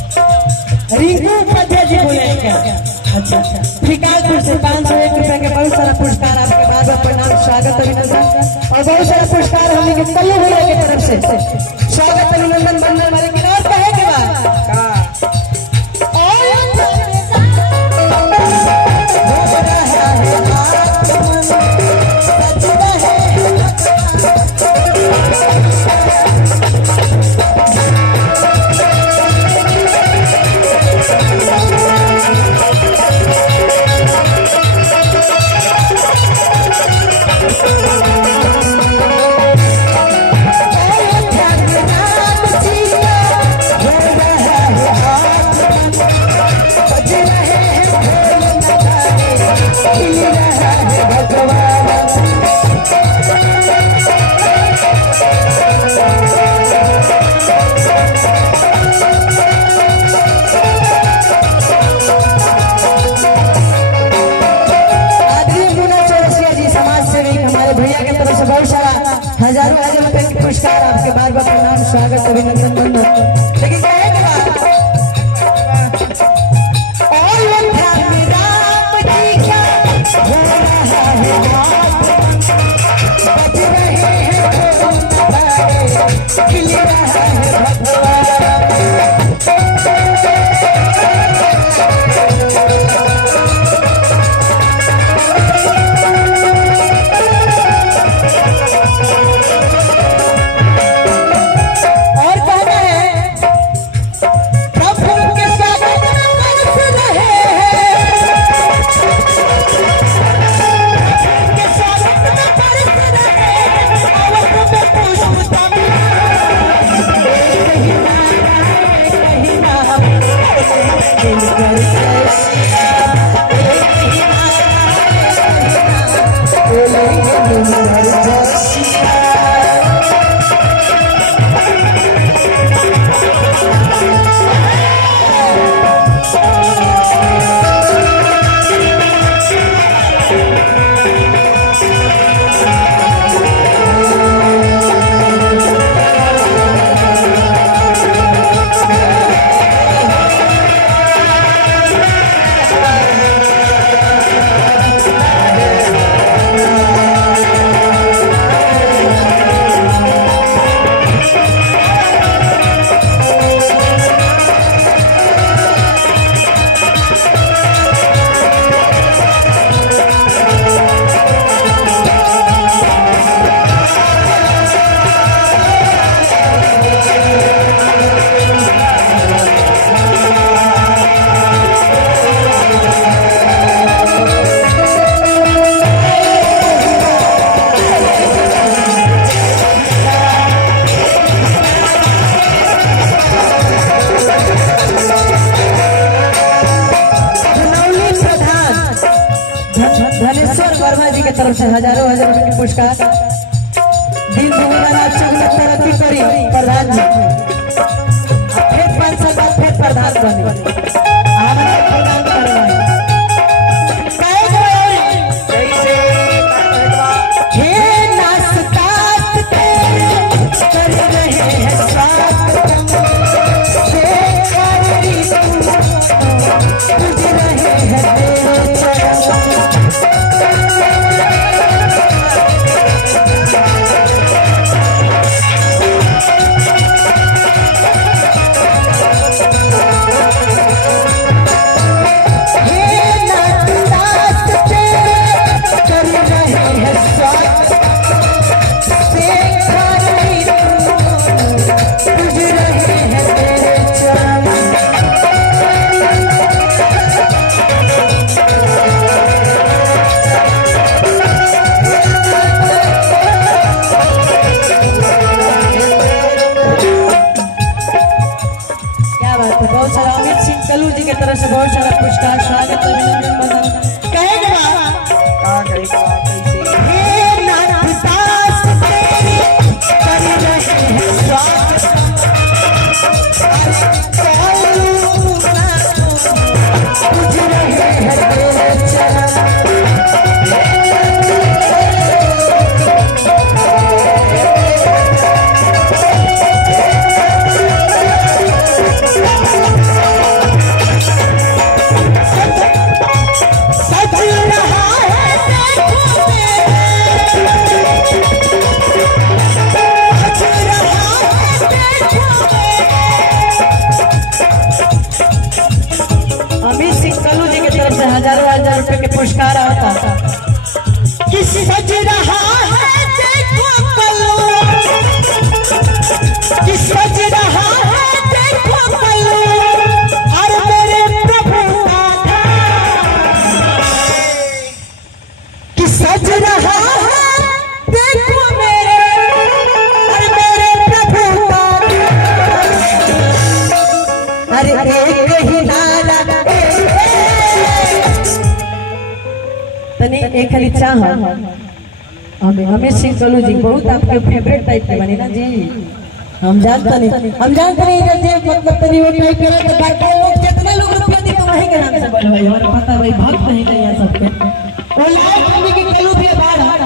रिंकू उपाध्याय जी बोले क्या? अच्छा फिकालपुर से 501 रुपए के बहुत सारा पुरस्कार आपके बाद में प्रणाम स्वागत अभिनंदन और बहुत सारा पुरस्कार हमने के कल्लू भैया की तरफ से स्वागत अभिनंदन बनने वाले की और कहे के बाद हजारों हजार रुपए के पुरस्कार आपके बार बार प्रणाम स्वागत अभिनंदन बंधन लेकिन तरफ से हजारों हजार रुपए के पुरस्कार दिन दुनिया तरक्की करी प्रधान जी फिर 5 साल बाद फिर प्रधान बने हे नाचतात एक खाली चाह हमें सिंह कलू जी बहुत आपके फेवरेट टाइप के बने ना जी। हम जानते नहीं मतलब तनी वो टाइप के तो बाकी लोग कितना लोग रुपया दी कमाई के नाम से बोल भाई हमारा पता भाई भक्त नहीं है सबके। वो लाइक करने की कलू भी बाहर